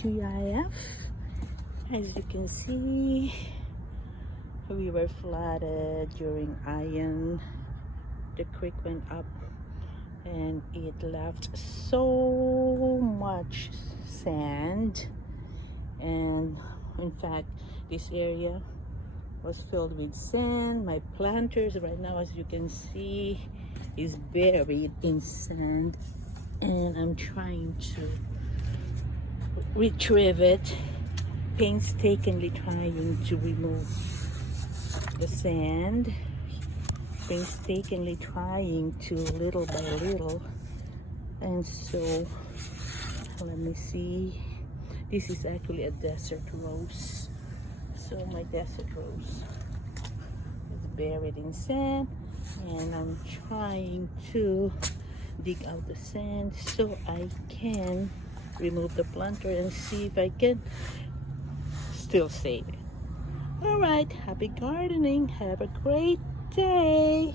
TGIF. As you can see, we were flooded during Ian. The creek went up and it left so much sand, and in fact this area was filled with sand. My planters right now, as you can see, is buried in sand, and I'm trying to retrieve it, painstakingly trying to remove the sand, painstakingly trying to little by little. And so let me see, this is actually a desert rose. So my desert rose is buried in sand, and I'm trying to dig out the sand so I can remove the planter and see if I can still save it. All right, happy gardening. Have a great day.